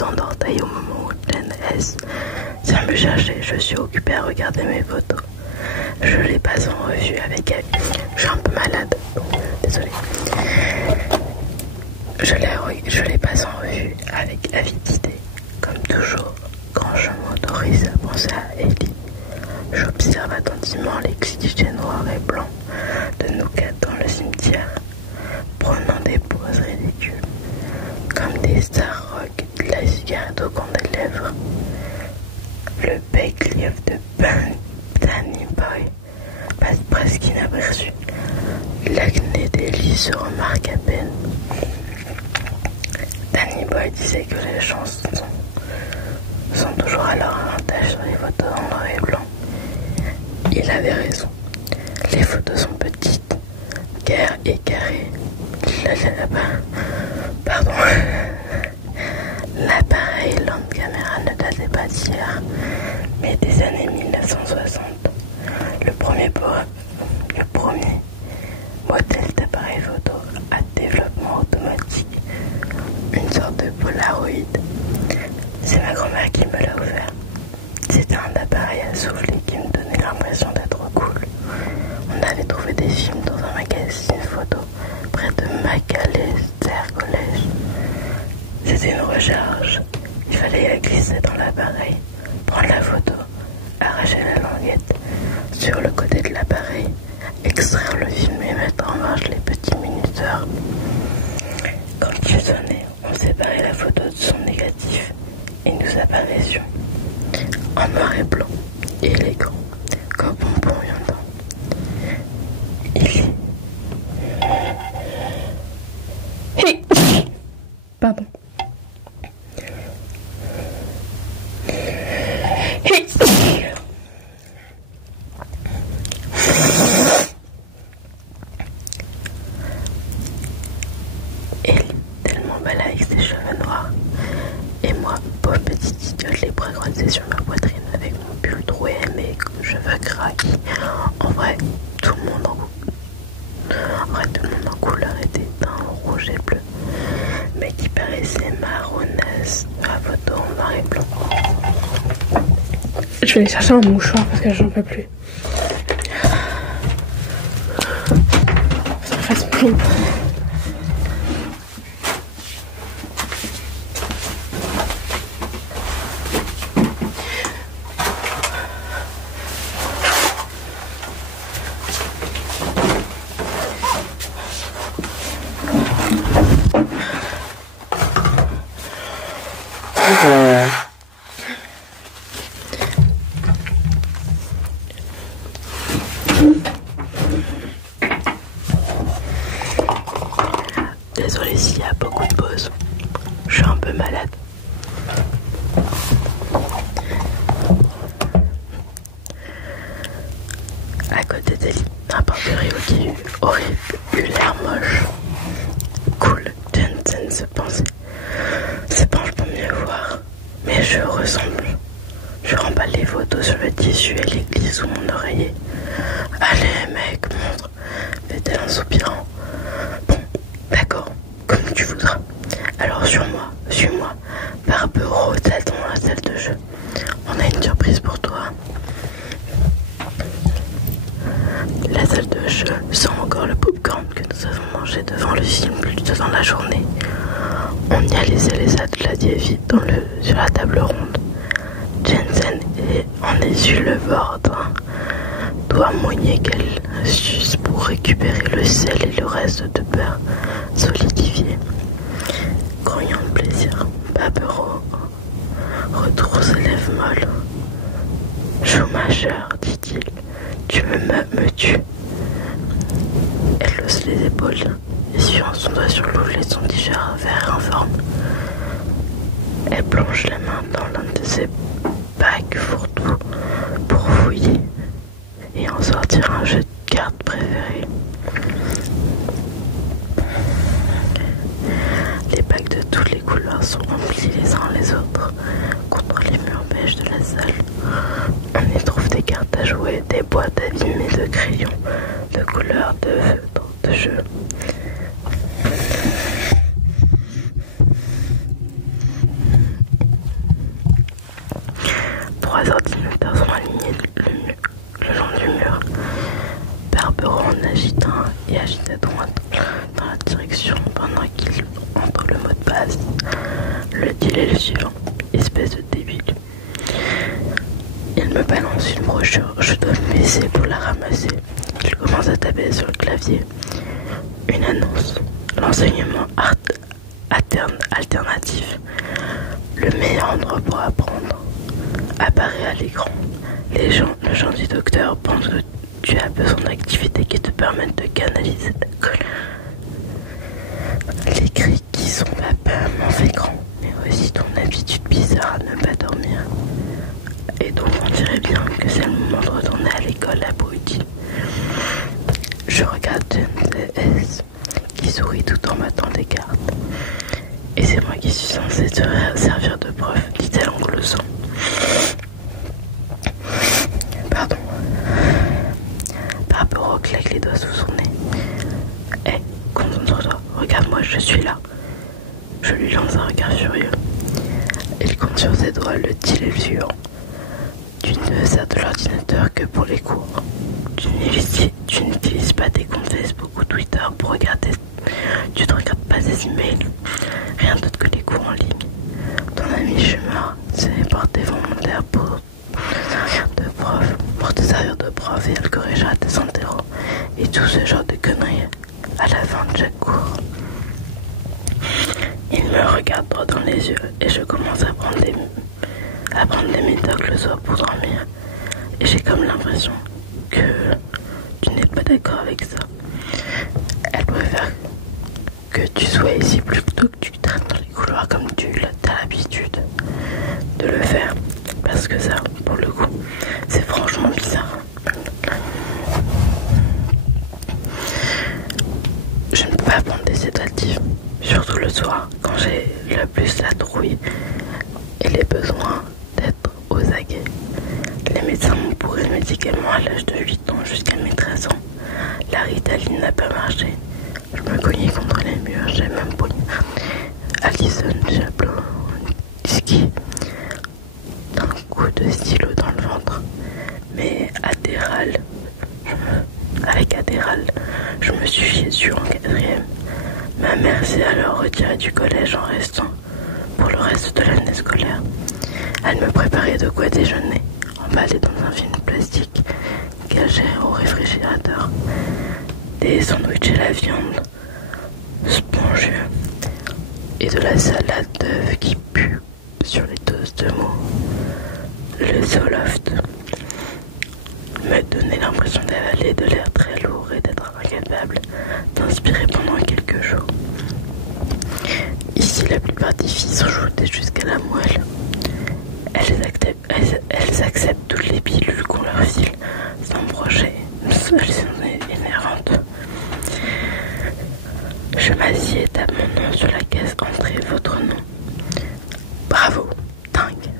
bouton d'orteil au moment où Jen S vient me chercher. Je suis occupée à regarder mes photos. Je les passe en revue avec Avi. Je suis un peu malade, désolée. Je les passe en revue avec avidité. Comme toujours, quand je m'autorise à penser à Ellie, j'observe attentivement les clichés noirs et blancs de nous quatre dans le cimetière, prenant des poses ridicules, comme des stars rock, de la cigarette au coin des lèvres. Le bec lièvre de Danny Boy passe presque inaperçu. L'acné d'Ellie se remarque à peine. Danny Boy disait que les chansons sont toujours à leur avantage sur les photos en noir et blanc. Il avait raison. Les photos sont petites, claires et carrées. L'appareil Land Camera ne datait pas d'hier, mais des années 1960. Le premier modèle d'appareil photo à développement automatique, une sorte de Polaroid. C'est ma grand-mère qui me l'a offert. C'était un appareil à souffler qui me donnait l'impression d'être cool. On avait trouvé des films dans un magazine photo près de Macalester College. C'était une recharge. Il fallait la glisser dans l'appareil, prendre la photo, arracher la languette sur le côté de l'appareil, extraire le film et mettre en marche les petits minuteurs. Quand il sonnait, on séparait la photo de son négatif et nous apparaissions en noir et blanc, élégant, comme on viendant. Hey. Pardon. Hey. Elle, tellement belle avec ses cheveux noirs. Et moi, pauvre petite idiote, les bras croisés sur ma poitrine avec mon pull troué et mes cheveux gras qui, en vrai, tout le monde en couleur était teint rouge et bleu, mais qui paraissait marronasse sur la photo en noir et blanc. Je vais aller chercher un mouchoir parce que j'en peux plus. Ça fasse plomb. Désolée s'il y a beaucoup de pauses. Je suis un peu malade. À côté d'Ellie, un porte-rideau qui aurait eu l'air moche. Cool, Jensen se penche pour mieux voir. Mais je ressemble. Je remballe les photos sur le tissu et les glisse sous mon oreiller. Allez mec, montre, fait-elle en soupirant. Bon, d'accord, comme tu voudras. Alors suis-moi. Barbero, t'attends dans la salle de jeu. On a une surprise pour toi. La salle de jeu sent encore le popcorn que nous avons mangé devant le film plus tôt dans la journée. On y a laissé les athlètes vite sur la table ronde. Jensen en essuie le bord d'un doigt mouillé qu'elle suce pour récupérer le sel et le reste de beurre solidifié. Grognant de plaisir, Barbero retrousse ses lèvres molles. Schumacher, dit-il, tu me tues. Elle hausse les épaules, essuyant son doigt sur l'ouvre de son t-shirt vert informe. Elle plonge la main dans l'un de ses bacs fourre-tout pour fouiller et en sortir un jeu de cartes préféré. Les bacs de toutes les couleurs sont remplis les uns les autres contre les murs beige de la salle. On y trouve des cartes à jouer, des boîtes abîmées de crayons, de couleurs, de feutres, de jeux. il est le suivant, espèce de débile. Il me balance une brochure, je dois me baisser pour la ramasser. Il commence à taper sur le clavier. Une annonce, l'enseignement alternatif, le meilleur endroit pour apprendre, apparaît à l'écran. Le gens du docteur pensent que tu as besoin d'activités qui te permettent de canaliser ta colère. Les cris qui sont pas m'en fait grand, mais aussi ton habitude bizarre à ne pas dormir. Et donc on dirait bien que c'est le moment de retourner à l'école abruti. Je regarde NTS qui sourit tout en battant des cartes. Et c'est moi qui suis censée te servir de prof, dit-elle en glossant. Pardon. Barbaro claque les doigts sous son nez. Hé, concentre-toi, regarde-moi, je suis là. Je lui lance un regard furieux. Il compte sur ses doigts, le til et le suivant. Tu ne sers de l'ordinateur que pour les cours. Tu n'utilises pas tes comptes Facebook ou Twitter pour regarder. Tu ne regardes pas tes emails. Rien d'autre que les cours en ligne. Ton ami Schumer s'est porté volontaire pour te servir de prof et elle corrigera tes interros et tout ce genre de conneries à la fin de chaque cours. Il me regarde droit dans les yeux et je commence à prendre des médocs le soir pour dormir. Et j'ai comme l'impression que tu n'es pas d'accord avec ça. Elle préfère que tu sois ici plutôt que tu traînes dans les couloirs comme tu as l'habitude de le faire. Parce que ça, pour le coup, c'est franchement bizarre. Je ne peux pas prendre des sédatifs, surtout le soir, quand j'ai le plus la trouille et les besoins d'être aux aguets. Les médecins m'ont pourri le médicament à l'âge de 8 ans jusqu'à mes 13 ans. La Ritaline n'a pas marché. Je me cognais contre les murs, j'ai même pogné Alison, Jablonski, d'un coup de stylo dans le ventre. Mais avec Adéral, je me suis fié dessus en 4e. Ma mère s'est alors retirée du collège en restant pour le reste de l'année scolaire. Elle me préparait de quoi déjeuner, emballé dans un film plastique qu'elle gère au réfrigérateur. Des sandwichs et la viande spongieux et de la salade d'œufs qui pue sur les toasts de mots. Le Zoloft me donnait l'impression d'avaler de l'air très lourd et d'être incapable d'inspirer pendant quelques jours. Ici, la plupart des filles sont shootées jusqu'à la moelle. Elles acceptent toutes les pilules qu'on leur file sans brocher. Elles sont énervantes. Je m'assieds et tape mon nom sur la caisse entrée, votre nom. Bravo, dingue.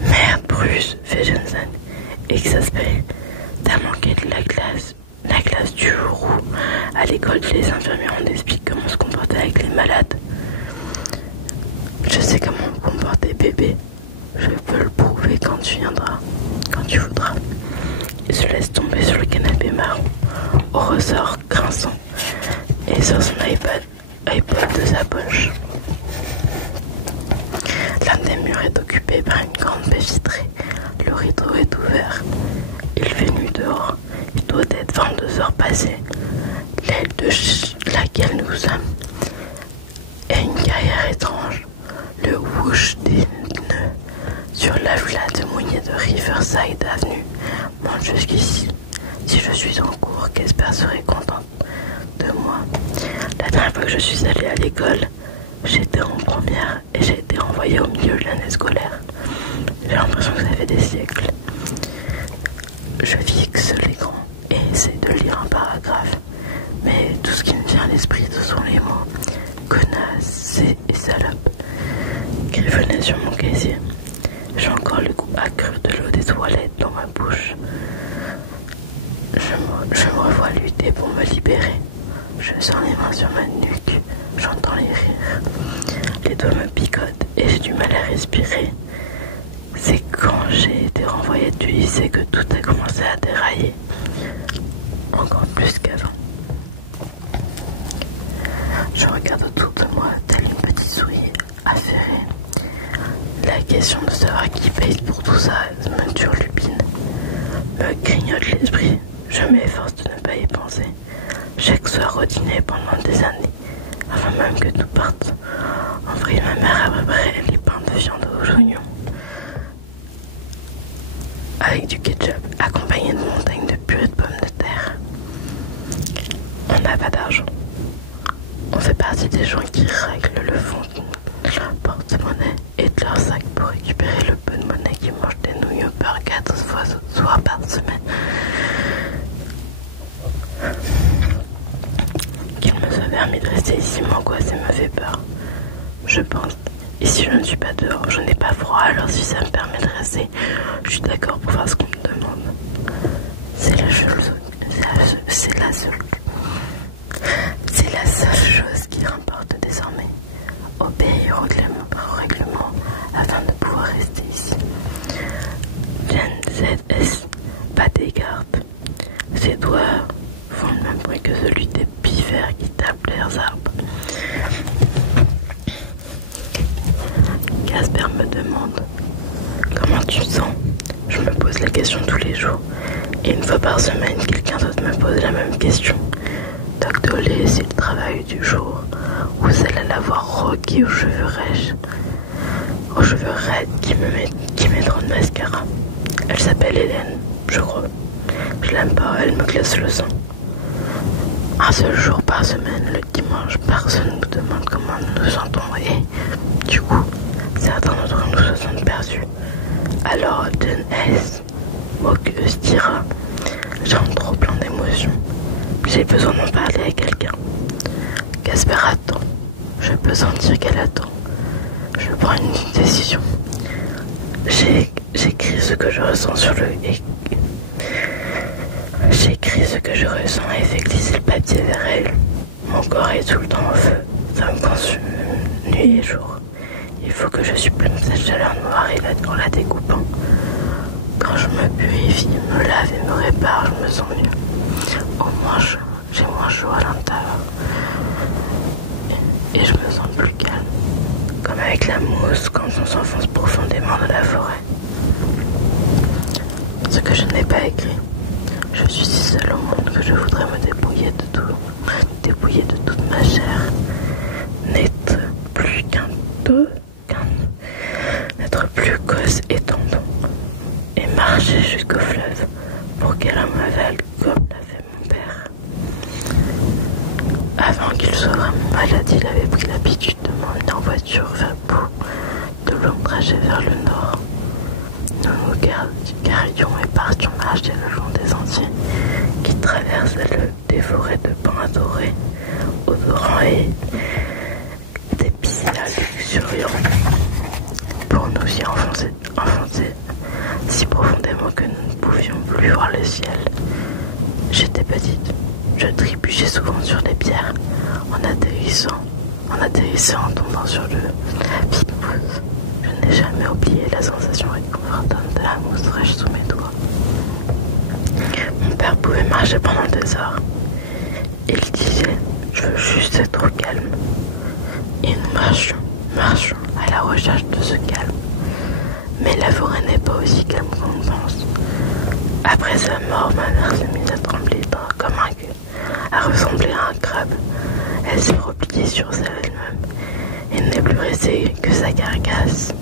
Merde, Bruce, fait Jensen, exaspéré. T'as manqué de la classe du jour où, à l'école, les infirmières on explique comment se comporter avec les malades. Je sais comment me comporter, bébé. Je peux le prouver quand tu viendras, quand tu voudras. Il se laisse tomber sur le canapé marron, au ressort grinçant, et sort son iPod de sa poche. L'un des murs est occupé par une grande baie vitrée. Le rideau est ouvert. Il fait nuit dehors. Il doit être 22h passées. L'aile de laquelle nous sommes est une carrière étrange. Le whoosh des nœuds sur la flatte mouillée de Riverside Avenue monte jusqu'ici. Si je suis en cours, Casper serait contente de moi. La dernière fois que je suis allée à l'école, j'étais en première et j'ai été renvoyée au milieu de l'année scolaire. J'ai l'impression que ça fait des siècles. Je fixe l'écran et essaie de lire un paragraphe. Mais tout ce qui me vient à l'esprit, ce sont les mots connasse et salope griffonnés sur mon casier. J'ai encore le goût accru de l'eau des toilettes dans ma bouche. Je me revois lutter pour me libérer. Je sens les mains sur ma nuque. J'entends les rires. Les doigts me picotent et j'ai du mal à respirer. C'est quand j'ai été renvoyée du lycée que tout a commencé à dérailler. Encore plus qu'avant. Je regarde autour de moi, telle une petite souris affairée. question de savoir qui paye pour tout ça me turlupine, me grignote l'esprit. Je m'efforce de ne pas y penser. Chaque soir au dîner pendant des années, avant même que tout parte. En vrai, ma mère a préparé les pains de viande aux oignons avec du ketchup, accompagné de montagnes de purée de pommes de terre. On n'a pas d'argent. On fait partie des gens qui règlent le fond de leur porte-monnaie et de leur sac pour récupérer le peu de monnaie qui mange des nouilles au beurre 4 soirs par semaine. Qu'il me soit permis de rester ici m'angoisse et me fait peur. Je pense, et si je ne suis pas dehors, je n'ai pas froid, alors si ça me permet de rester, je suis d'accord pour faire ce qu'on me demande. C'est la seule chose qui importe désormais. Obéir au règlement afin de pouvoir rester ici. Gen ZS, pas des gardes. Ses doigts font le même bruit que celui des pivers qui tapent les arbres. Casper me demande « Comment tu te sens ?» Je me pose la question tous les jours. Et une fois par semaine, quelqu'un d'autre me pose la même question. Docteur Lé, c'est le travail du jour, ou celle à la voix rauque et aux cheveux raides qui met trop de mascara. Elle s'appelle Hélène, je crois. Je l'aime pas, elle me glace le sang. Un seul jour par semaine, le dimanche, personne nous demande comment nous nous sentons et, du coup, certains d'entre nous se sentent perdus. Alors, Jen S, moqueuse, dira « J'ai un trop plein d'émotions. J'ai besoin d'en parler à quelqu'un. » Casper attend. Je peux sentir qu'elle attend. Je prends une décision. J'écris ce que je ressens J'écris ce que je ressens et fais glisser le papier vers elle. Mon corps est tout le temps en feu. Ça me consume nuit et jour. Il faut que je supprime cette chaleur noire en la découpant. Quand je me purifie, me lave et me répare, je me sens mieux. Au moins, j'ai moins chaud à l'intérieur. Et je me sens plus calme. Comme avec la mousse quand on s'enfonce profondément dans la forêt. Ce que je n'ai pas écrit. Je suis si seule au monde que je voudrais me dépouiller de toute ma chair. N'être plus n'être plus qu'os et tendons. Et marcher jusqu'au fleuve pour qu'elle m'avale comme l'a fait mon père. Avant qu'il soit vraiment malade, il avait pris l'habitude de m'emmener en voiture vers Pau, de longs trajets vers le nord. Nous nous gardions et partions marcher le long des sentiers qui traversent des forêts de pins dorés, odorants et d'épicéas luxuriants, pour nous y enfoncer si profondément que nous ne pouvions plus voir le ciel. J'étais petite, je trébuchais souvent sur les pierres en atterrissant, en tombant sur la pipouze. Je n'ai jamais oublié la sensation réconfortante de la mousse fraîche sous mes doigts. Mon père pouvait marcher pendant 2 heures. Il disait « Je veux juste être au calme ». Et nous marchions à la recherche de ce calme. Mais la forêt n'est pas aussi calme qu'on pense. Après sa mort, ma mère s'est mise à trembler comme un gueux, à ressembler à un crabe. Elle s'est repliée sur elle-même. Il n'est plus resté que sa carcasse.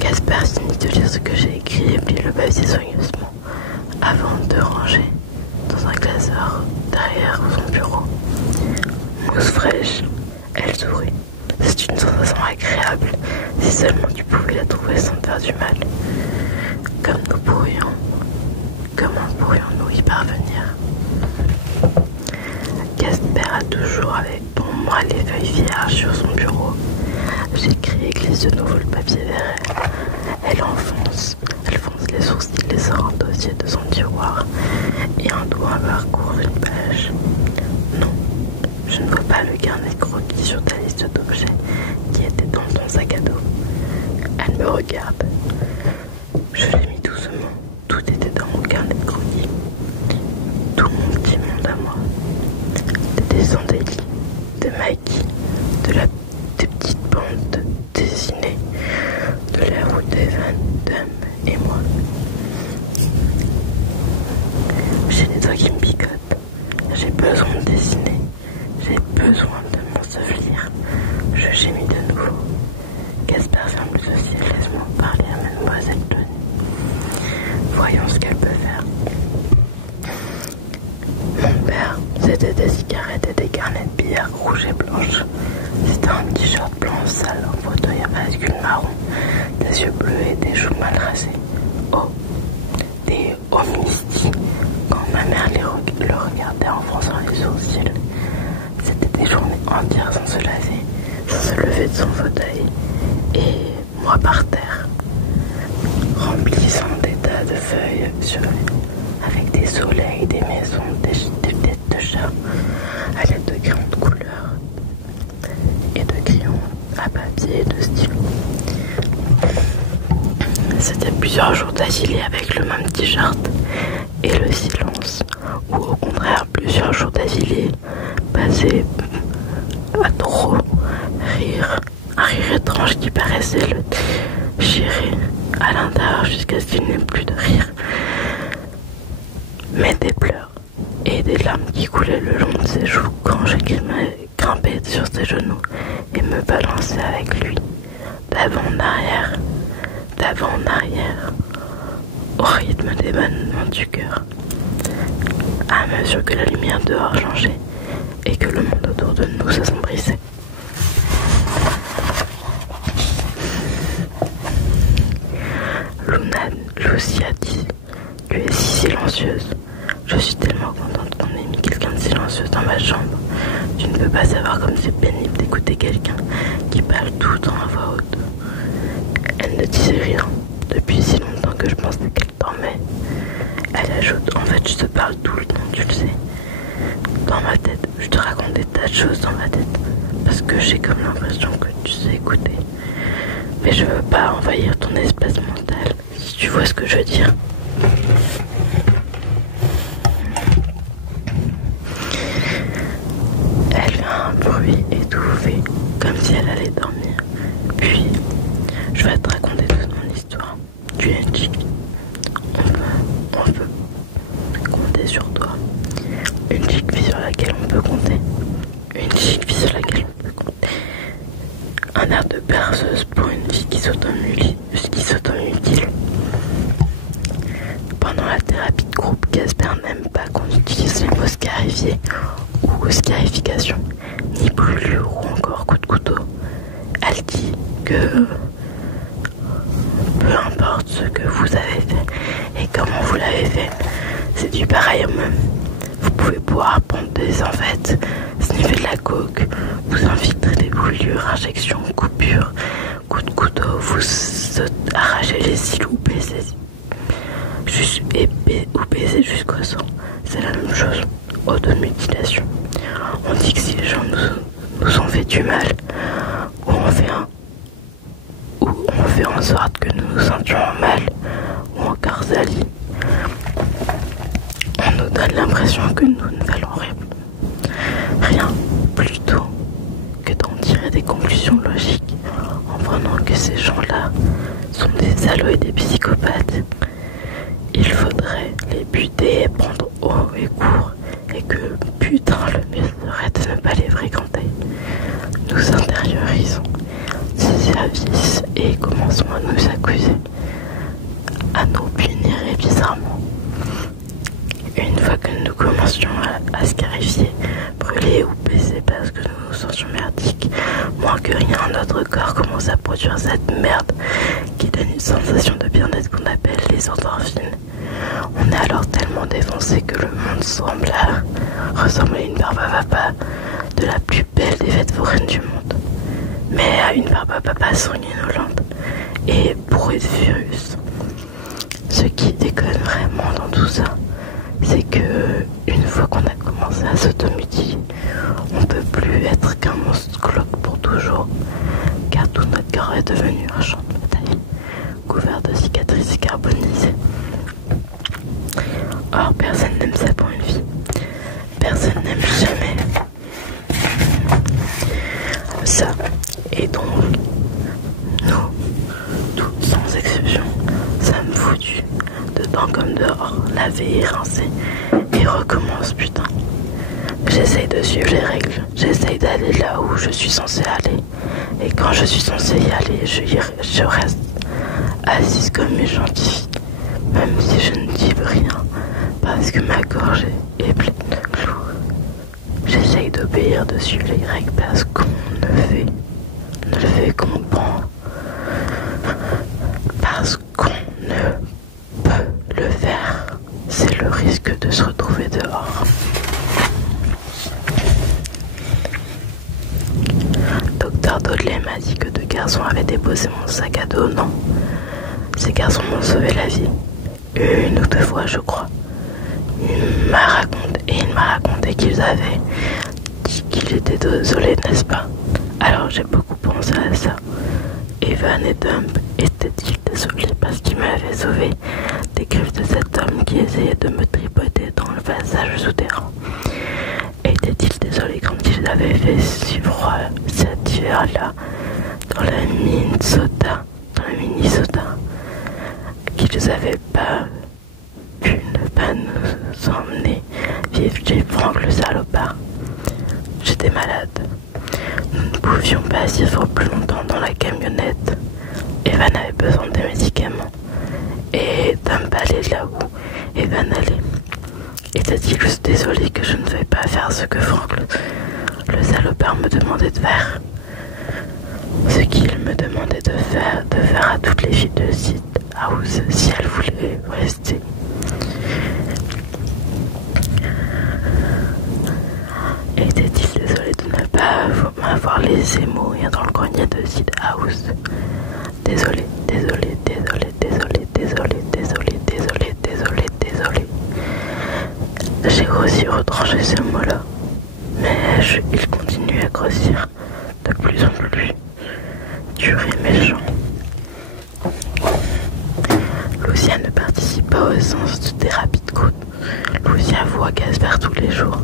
Casper finit de lire ce que j'ai écrit et plie le papier soigneusement avant de ranger dans un classeur derrière son bureau. Mousse fraîche, elle sourit. C'est une sensation agréable, si seulement tu pouvais la trouver sans faire du mal. Comment pourrions-nous y parvenir? Casper a toujours avec pour moi les feuilles vierges sur son bureau. J'écris et glisse de nouveau le papier vers elle. Elle fonce les sourcils, les sort un dossier de son tiroir et un doigt parcourt une page. Non, je ne vois pas le carnet de croquis sur ta liste d'objets qui était dans ton sac à dos. Elle me regarde. Je l'ai mis doucement. Tout était dans mon carnet de croquis. Tout mon petit monde à moi. Des dessins d'Ellie, de Maggie, des petites bandes dessinées, de la route ça qui me picote. J'ai besoin de dessiner. J'ai besoin de m'ensevelir. Je gémis de nouveau. Casper semble aussi. Laisse-moi parler à mademoiselle Tony. Voyons ce qu'elle peut faire. Mon père, c'était des cigarettes et des carnets de billard rouges et blanches. C'était un t-shirt blanc sale, un fauteuil à bascule marron, des yeux bleus et des joues mal rasées. Oh, des omnisties. Quand ma mère le regardait en fronçant les sourcils, c'était des journées entières sans se lasser, sans se lever de son fauteuil, et moi par terre, remplissant des tas de feuilles avec des soleils, des maisons, des têtes de chat, à l'aide de crayons de couleur et de crayons à papier et de stylo. C'était plusieurs jours d'affilée avec le même t-shirt et le silence, ou au contraire plusieurs jours d'affilée passés à trop rire, un rire étrange qui paraissait le déchirer à l'intérieur jusqu'à ce qu'il n'ait plus de rire, mais des pleurs et des larmes qui coulaient le long de ses joues quand je grimpais sur ses genoux et me balançais avec lui, d'avant en arrière, au rythme des battements du cœur. À mesure que la lumière dehors changeait et que le monde autour de nous s'assombrissait. Lucie a dit, tu es si silencieuse. Je suis tellement contente qu'on ait mis quelqu'un de silencieux dans ma chambre. Tu ne peux pas savoir comme c'est pénible d'écouter quelqu'un qui parle tout le temps à voix haute. Elle ne disait rien depuis si longtemps que je pensais qu'elle dormait. Elle ajoute, en fait je te parle tout le temps, tu le sais. Dans ma tête, je te raconte des tas de choses dans ma tête. Parce que j'ai comme l'impression que tu sais écouter. Mais je veux pas envahir ton espace mental, si tu vois ce que je veux dire. Elle fait un bruit étouffé, comme si elle allait dormir. Puis, je vais te raconter toute mon histoire. Tu es une chick. On peut compter sur toi. Une chick fille sur laquelle on peut compter. Une chick fille sur laquelle on peut compter. Un air de berceuse pour une fille qui s'automutile. Pendant la thérapie de groupe, Casper n'aime pas qu'on utilise les mots scarifiés ou scarification, ni brûlure ou encore coup de couteau. Elle dit que peu importe ce que vous avez fait et comment vous l'avez fait, c'est du pareil au même. Vous pouvez boire, prendre des amphètes, sniffer de la coke, vous infiltrer des brûlures, injections, coupures, coups de couteau, vous arracher les cils ou baiser jusqu'au sang. C'est la même chose. Automutilation. On dit que si les gens nous ont fait du mal, ou on fait en sorte que nous nous sentions mal, ou encore salis, on nous donne l'impression que nous ne valons rien, plutôt que d'en tirer des conclusions logiques en prenant que ces gens-là sont des salauds et des psychopathes. Il faudrait les buter et prendre haut et court, et que putain le mieux serait de ne pas les fréquenter. Nous intériorisons ces services et commençons à nous accuser, à nous punir et bizarrement. Une fois que nous commencions à scarifier, brûler ou baiser parce que nous nous sentions merdiques, moins que rien, notre corps commence à produire cette merde qui donne une sensation de bien-être qu'on appelle les endorphines. On est alors tellement défoncé que le monde ressemble à une barbe à papa de la plus belle des fêtes foraines du monde, mais à une barbe à papa sanguinolente et bourrée de virus. Ce qui déconne vraiment dans tout ça, c'est que une fois qu'on a commencé à s'automutiler, on ne peut plus être qu'un monstre glauque pour toujours, car tout notre corps est devenu un champ de bataille, couvert de cicatrices carbonisées. Or, personne n'aime ça pour une fille. Personne n'aime jamais ça. Et donc, nous, toutes sans exception, sommes foutus, dedans comme dehors, lavés et rincés, et il recommence, putain. J'essaye de suivre les règles, j'essaye d'aller là où je suis censée aller. Et quand je suis censée y aller, je reste assise comme une gentille fille, même si je ne dis rien, parce que ma gorge est pleine de clous. J'essaye d'obéir, de suivre les règles, parce qu'on ne le fait comprendre. Parce qu'on ne peut le faire, c'est le risque de se retrouver dehors. Docteur Dudley m'a dit que 2 garçons avaient déposé mon sac à dos. Non, ces garçons m'ont sauvé la vie. 1 ou 2 fois, je crois. Il m'a raconté qu'ils avaient dit qu'ils étaient désolés, n'est-ce pas? Alors j'ai beaucoup pensé à ça. Evan et Dump étaient-ils désolés parce qu'ils m'avaient sauvé des griffes de cet homme qui essayait de me tripoter dans le passage souterrain? Étaient-ils désolés quand ils avaient fait si froid cet hiver-là dans la Minnesota, qu'ils avaient pas pu ne pas nous emmener vivre chez Frank le salopard? J'étais malade. Nous ne pouvions pas vivre plus longtemps dans la camionnette. Evan avait besoin des médicaments. Et Dump allait là où Evan allait. Était-il désolé que je ne veuille pas faire ce que Frank le salopard me demandait de faire? Ce qu'il me demandait de faire à toutes les filles de Sid House si elles voulaient rester. Était-il désolé de ne pas m'avoir laissé mourir dans le grenier de Sid House? Désolé. J'ai aussi retranché ce mot-là, mais il continue à grossir de plus en plus dur et méchant. Lucia ne participe pas aux séances de thérapie de coude. Lucia voit Casper tous les jours.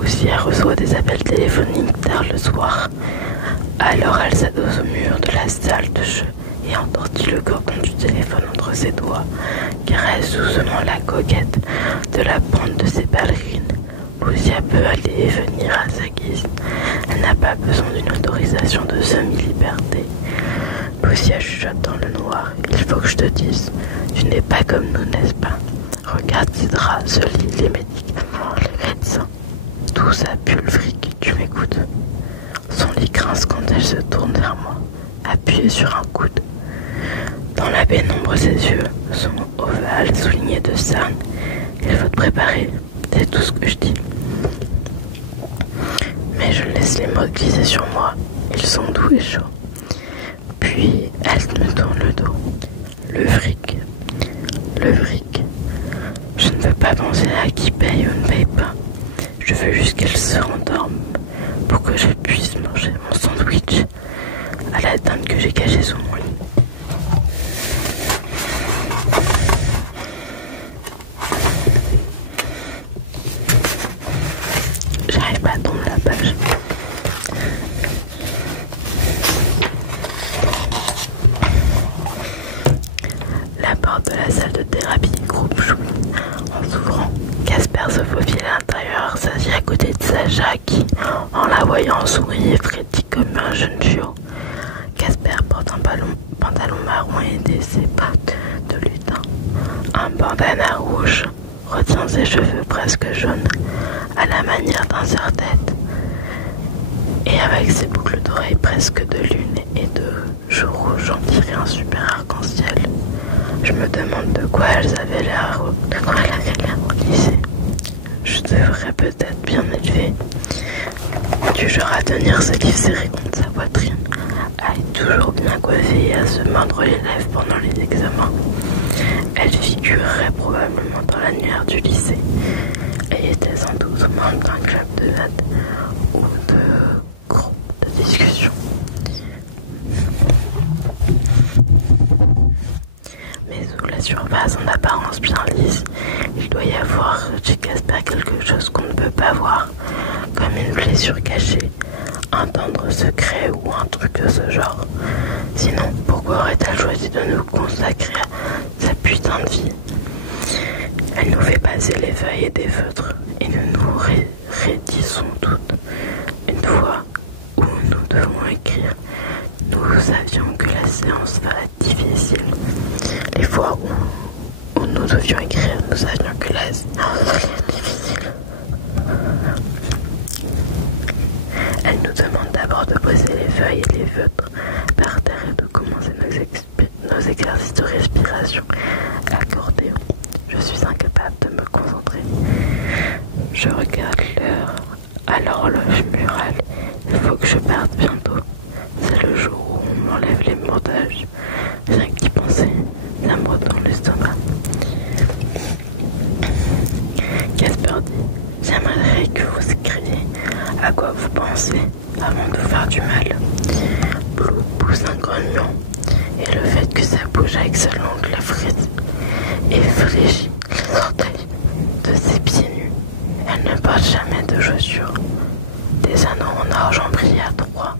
Lucia reçoit des appels téléphoniques tard le soir. Alors elle s'adosse au mur de la salle de jeu et entortille le cordon du téléphone entre ses doigts, caresse doucement la coquette de la bande de ses ballerines. Lucia peut aller et venir à sa guise. Elle n'a pas besoin d'une autorisation de semi-liberté. Lucia chuchote dans le noir. Il faut que je te dise, tu n'es pas comme nous, n'est-ce pas? Regarde tes draps, ce lit, les médicaments, les médecins. Tout ça pue le fric, tu m'écoutes? Son lit grince quand elle se tourne vers moi, appuyée sur un coude. Dans la pénombre, ses yeux sont ovales, soulignés de cernes. Il faut te préparer, c'est tout ce que je dis. Mais je laisse les mots glisser sur moi. Ils sont doux et chauds. Puis elle me tourne le dos. Le fric. Je ne veux pas penser à qui paye ou ne paye pas. Je veux juste qu'elle se rendorme pour que je puisse manger mon sandwich à la dinde que j'ai cachée sous mon lit. J'arrive pas à tourner la page. La porte de la salle de thérapie groupe joue. En s'ouvrant, Casper se faufile à l'intérieur, s'assit à côté de Sacha qui, en la voyant, sourit et frétille comme un jeune chiot. Casper porte un pantalon marron et ses bottes de lutin. Un bandana rouge retient ses cheveux presque jaunes, à la manière d'un serre-tête. Et avec ses boucles d'oreilles presque de lune et de joues rouges, j'en dirais un super arc-en-ciel. Je me demande de quoi elle avait l'air au lycée. Je devrais peut-être bien élever. Du genre à tenir ses livres serrés contre sa poitrine, à être toujours bien coiffée et à se mordre les lèvres pendant les examens. Elle figurerait probablement dans l'annuaire du lycée et était sans doute membre d'un club de maths ou de groupe de discussion. Mais sous la surface en apparence bien lisse, il doit y avoir chez Casper quelque chose qu'on ne peut pas voir, comme une blessure cachée, un tendre secret ou un truc de ce genre. Sinon, pourquoi aurait-elle choisi de nous consacrer à sa putain de vie? Elle nous fait passer les feuilles et des feutres et nous rédisons toutes. Une fois où nous devons écrire, nous savions que la séance va être difficile. Les fois où nous devions écrire, nous savions que la séance va être difficile. Elle nous demande d'abord de poser les feuilles et les feutres par terre et de commencer nos exercices de respiration à l'accordéon. Je suis incapable de me concentrer. Je regarde l'heure à l'horloge murale. Il faut que je parte bientôt. C'est le jour où on m'enlève les bandages. Rien qu'y penser, ça me retourne l'estomac. Casper dit: j'aimerais que vous écriviez à quoi vous pensez avant de vous faire du mal. Blue pousse un grognement, et le fait que ça bouge avec sa langue la frise et frigit les orteils de ses pieds nus. Elle ne porte jamais de chaussures. Des anneaux en argent brillent à droite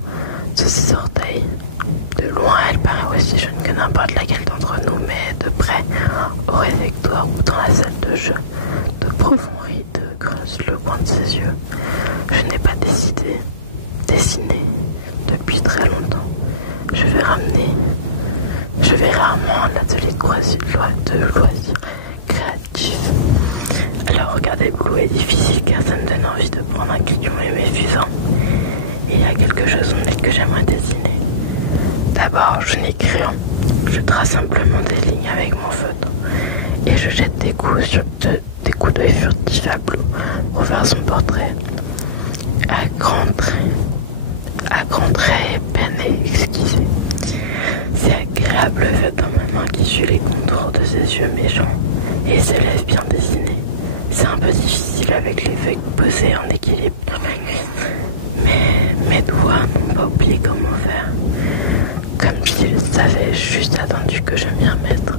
de ses orteils. De loin, elle paraît aussi jeune que n'importe laquelle d'entre nous, mais de près, au réfectoire ou dans la salle de jeu, de profonds rides creusent le coin de ses yeux. Je n'ai pas dessiné depuis très longtemps. Je vais rarement à l'atelier de loisirs créatifs. Alors regarder Blue est difficile car ça me donne envie de prendre un crayon et mes fusains. Il y a quelque chose en elle que j'aimerais dessiner. D'abord, je n'écris rien. Je trace simplement des lignes avec mon feutre. Et je jette des coups d'œil furtifs à Blue pour faire son portrait. À grands traits peinés et exquisés. C'est agréable le fait dans ma main qui suit les contours de ses yeux méchants et ses lèvres bien dessinées. C'est un peu difficile avec les feuilles posées en équilibre dans ma cuisse, mais mes doigts n'ont pas oublié comment faire. Comme s'ils savaient juste attendu que je m'y remette.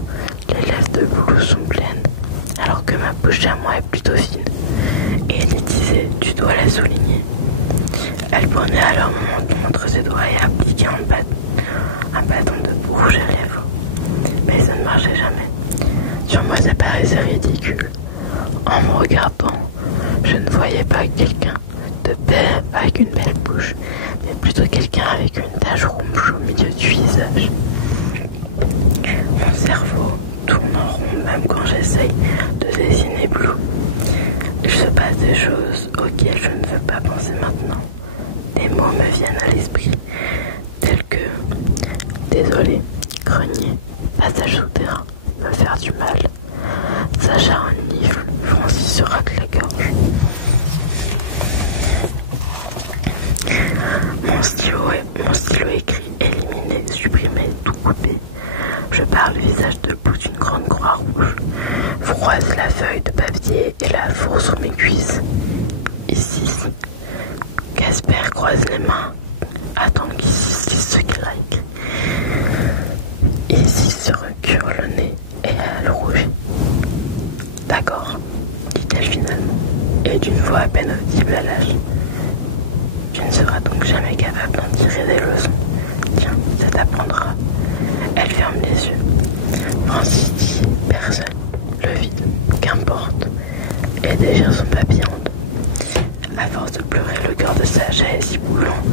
Les lèvres de Blue sont pleines, alors que ma bouche à moi est plutôt fine. Et elle disait, tu dois la souligner. Elle prenait alors mon menton entre ses doigts et appliquait un bâton de rouge à lèvres. Mais ça ne marchait jamais. Sur moi, ça paraissait ridicule. En me regardant, je ne voyais pas quelqu'un avec une belle bouche, mais plutôt quelqu'un avec une tache rouge au milieu du visage. Mon cerveau tourne en rond même quand j'essaye de dessiner Blue. Il se passe des choses auxquelles je ne veux pas penser maintenant. Des mots me viennent à l'esprit, tels que désolé, grenier, passage souterrain, me faire du mal. Sacha renifle, Francis se rate la gorge. Mon stylo écrit, éliminé, supprimé, tout coupé. Je pars le visage debout d'une grande croix rouge, froisse la feuille de papier et la fourre sous mes cuisses. Ici, Casper croise les mains, attend qu'ici ce qu'il a écrit. Ici se recure le nez et elle rougit. D'accord, dit-elle finalement, et d'une voix à peine audible à l'âge. Tu ne seras donc jamais capable d'en tirer des leçons. Tiens, ça t'apprendra. Elle ferme les yeux. Francis dit personne, le vide, qu'importe, et déchire son papillon. À force de pleurer, le cœur de Sacha est si boulant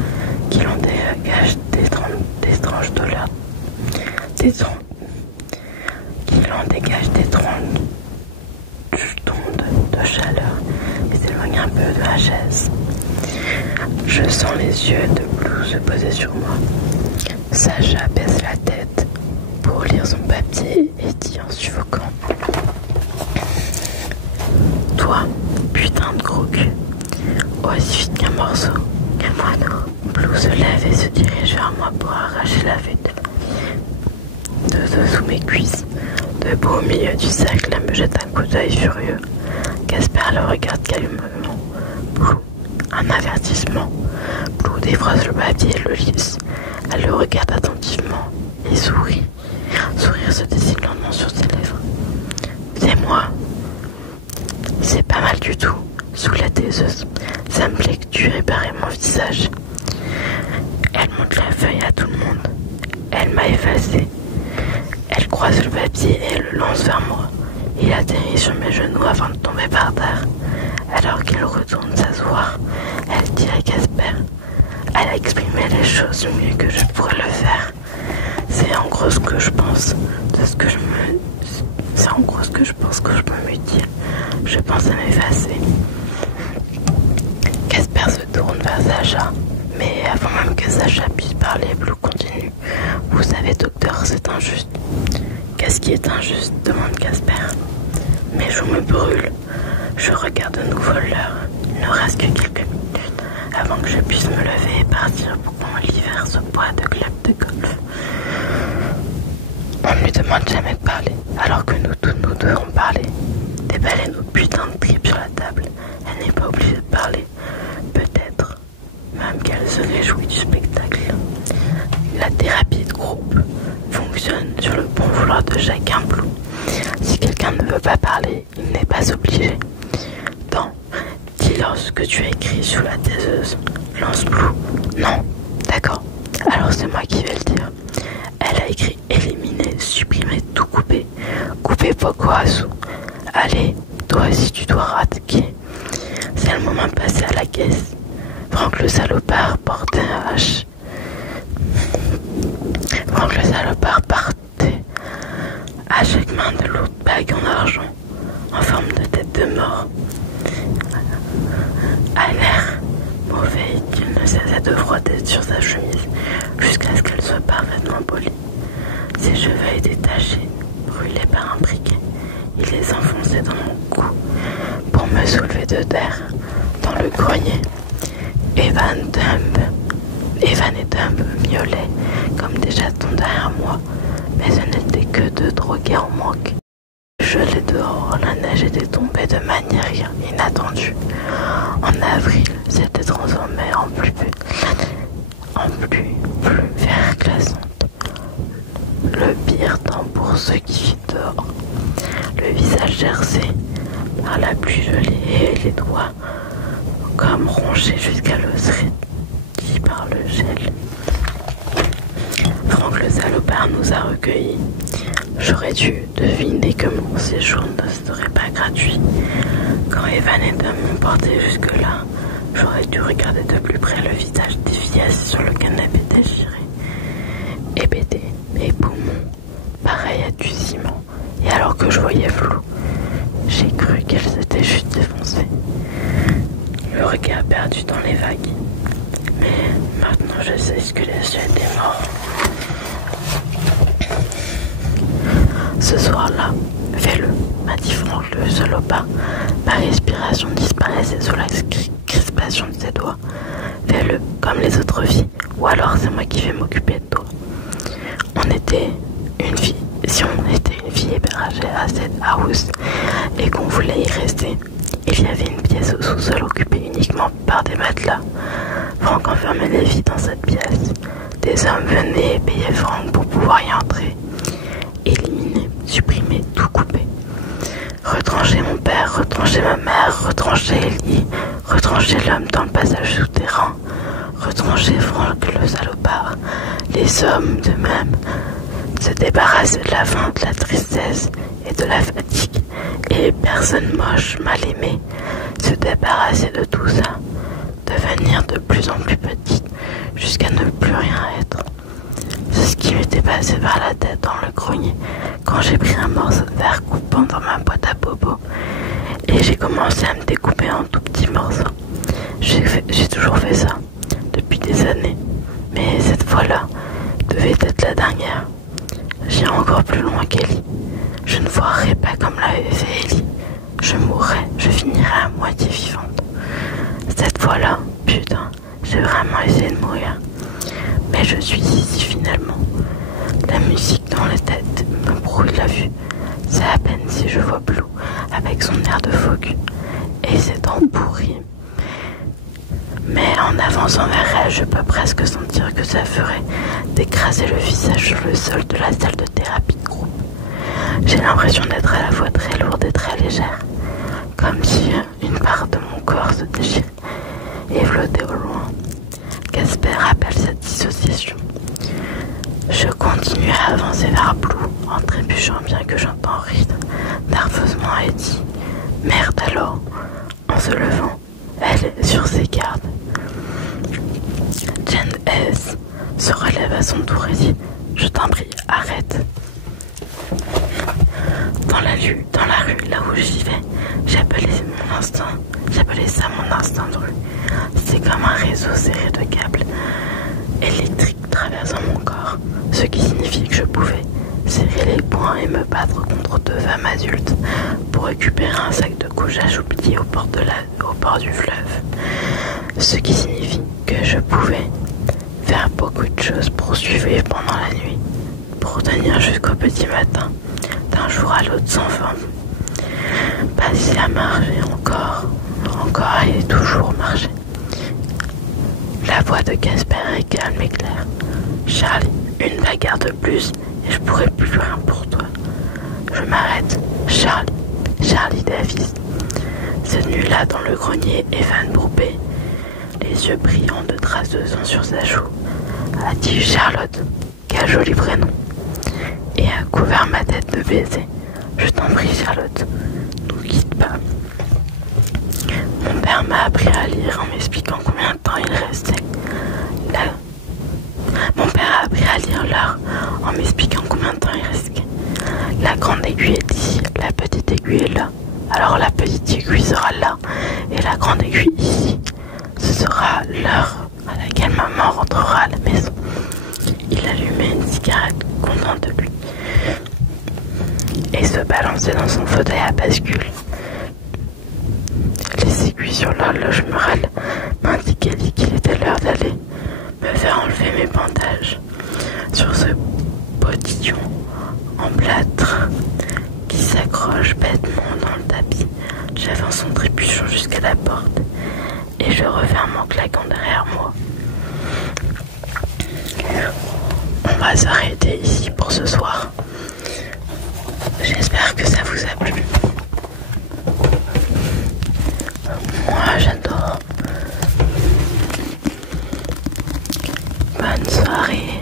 qu'il en dégage d'étranges douleurs. Qu'il en dégage d'étranges ondes de chaleur et s'éloigne un peu de la chaise. Je sens les yeux de Blue se poser sur moi. Sacha baisse la tête pour lire son papier et dit en suffoquant: toi, putain de gros cul, aussi vite qu'un morceau, qu'un moineau. Blue se lève et se dirige vers moi pour arracher la feuille de sous mes cuisses. Debout au milieu du cercle, elle me jette un coup d'œil furieux. Casper le regarde calmement. Blue, un avertissement. Blue défroisse le papier et le lisse. Elle le regarde attentivement et sourit. Un sourire se dessine lentement sur ses lèvres. C'est moi. C'est pas mal du tout. Sous la taiseuse, ça me plaît que tu réparais mon visage. Elle montre la feuille à tout le monde. Elle m'a effacé. Elle croise le papier et le lance vers moi. Il atterrit sur mes genoux avant de tomber par terre. Alors qu'il retourne s'asseoir, elle dit à Casper: elle a exprimé les choses mieux que je pourrais le faire. C'est en gros ce que je pense C'est en gros ce que je pense que je peux me dire. Je pense à m'effacer. Casper se tourne vers Sacha, mais avant même que Sacha puisse parler, Blue continue. Vous savez, docteur, c'est injuste. Qu'est-ce qui est injuste? Demande Casper. Mes joues me brûlent. Je regarde de nouveau l'heure. Il ne reste que quelques minutes avant que je puisse me lever et partir pour qu'on me libère ce bois de club de golf. On ne lui demande jamais de parler, alors que nous tous nous devons parler. Déballer nos putains de tripes sur la table. Elle n'est pas obligée de parler. Peut-être même qu'elle se réjouit du spectacle. La thérapie de groupe fonctionne sur le bon vouloir de chacun. Blue. Si quelqu'un ne veut pas parler, il n'est pas obligé. Dis-leur ce que tu as écrit sous la taiseuse. Lance Blue. Non. D'accord. Alors c'est moi qui vais le dire. Elle a écrit éliminer, supprimer, tout couper. Couper Pocoasu. Allez, toi aussi tu dois ratiquer. C'est le moment de passer à la caisse. Franck le salopard portait un hache. Franck le salopard partait à chaque main de l'autre bague en argent, en forme de tête de mort. À l'air mauvais qu'il ne cessait de frotter sur sa chemise jusqu'à ce qu'elle soit parfaitement polie. Ses cheveux étaient tachés, brûlés par un briquet. Il les enfonçait dans mon cou pour me soulever de terre dans le grenier. Evan et Dumb miaulaient comme des chatons derrière moi, mais ce n'était que deux drogués en manque. Je gelais dehors, la neige était tombée de manière inattendue. En avril, s'était transformée en pluie verglaçante. Le pire temps pour ceux qui vivent dehors. Le visage gercé par la pluie gelée et les doigts comme rongés jusqu'à l'os dit par le gel. Franck le salopard nous a recueillis. J'aurais dû deviner que mon séjour ne serait pas gratuit. Quand Evan et Dom m'ont porté jusque-là, j'aurais dû regarder de plus près le visage des filles assises sur le canapé déchiré. Hébété, mes poumons, pareil à du ciment. Et alors que je voyais flou, j'ai cru qu'elles s'étaient juste défoncées. Le regard perdu dans les vagues. Mais maintenant je sais ce que les yeux étaient morts. Ce soir-là, fais-le, m'a dit Franck le salopard. Ma respiration disparaissait sous la crispation de ses doigts. Fais-le comme les autres filles, ou alors c'est moi qui vais m'occuper de toi. Si on était une fille hébergée à cette house et qu'on voulait y rester, il y avait une pièce au sous-sol occupée uniquement par des matelas. Franck enfermait les filles dans cette pièce. Des hommes venaient et payaient Franck pour pouvoir y entrer. Éliminer, supprimer, tout couper. Retrancher mon père, retrancher ma mère, retrancher Ellie, retrancher l'homme dans le passage souterrain, retrancher Franck le salopard. Les hommes de même se débarrasser de la faim, de la tristesse et de la fatigue. Et les personnes moches, mal aimées, se débarrasser de tout ça, devenir de plus en plus petites jusqu'à ne plus rien être. C'est ce qui m'était passé par la tête dans le grenier quand j'ai pris un morceau de verre coupant dans ma boîte à bobo et j'ai commencé à me découper en tout petits morceaux. J'ai toujours fait ça depuis des années, mais cette fois-là devait être la dernière. J'irai encore plus loin qu'Ellie. Je ne foirerai pas comme l'avait fait Ellie. Je mourrai, je finirai à moitié vivante. Cette fois-là, putain, j'ai vraiment essayé de mourir. Mais je suis ici finalement. La musique dans la tête me brouille la vue. C'est à peine si je vois Blue avec son air de phoque et ses dents pourries. Mais en avançant vers elle, je peux presque sentir que ça ferait d'écraser le visage sur le sol de la salle de thérapie de groupe. J'ai l'impression d'être à la fois très lourde et très légère, comme si une part de mon corps se déchirait et flottait au loin. Casper appelle cette dissociation. Je continue à avancé vers Blue en trébuchant bien que j'entends rire nerveusement Eddie. Merde alors. En se levant, elle est sur ses gardes. Jen S. se relève à son tour et dit « Je t'en prie, arrête !» Dans la rue, là où j'y vais, j'appelais ça mon instinct de rue. C'est comme un réseau serré de câbles électriques traversant mon corps, ce qui signifie que je pouvais serrer les poings et me battre contre deux femmes adultes pour récupérer un sac de couchage oublié au bord du fleuve. Ce qui signifie que je pouvais faire beaucoup de choses pour suivre pendant la nuit, pour tenir jusqu'au petit matin, d'un jour à l'autre sans fin. Passer à marcher encore et toujours marcher. La voix de Casper est calme et claire. Charlie, une bagarre de plus et je pourrai plus rien pour toi. Je m'arrête. Charlie Davis. Cette nuit-là, dans le grenier, Evan Bourbet, les yeux brillants de traces de sang sur sa joue, a dit Charlotte, quel joli prénom, et a couvert ma tête de baisers. Je t'en prie, Charlotte, nous quitte pas. Mon père m'a appris à lire en m'expliquant combien de temps il restait. Mon père a appris à lire l'heure en m'expliquant combien de temps il restait. La grande aiguille est ici, la petite aiguille est là. Alors la petite aiguille sera là et la grande aiguille ici. Ce sera l'heure à laquelle maman rentrera à la maison. Il allumait une cigarette, content de lui, et se balançait dans son fauteuil à bascule. Les aiguilles sur l'horloge murale m'indiquaient qu'il était l'heure d'aller me faire enlever mes bandages. Sur ce potillon en plâtre qui s'accroche bêtement dans le tapis, j'avance en trébuchant jusqu'à la porte et je referme en claquant derrière moi. On va s'arrêter ici pour ce soir. J'espère que ça vous a plu. Moi j'adore. Bonne soirée,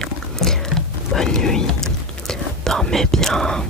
bonne nuit, dormez bien.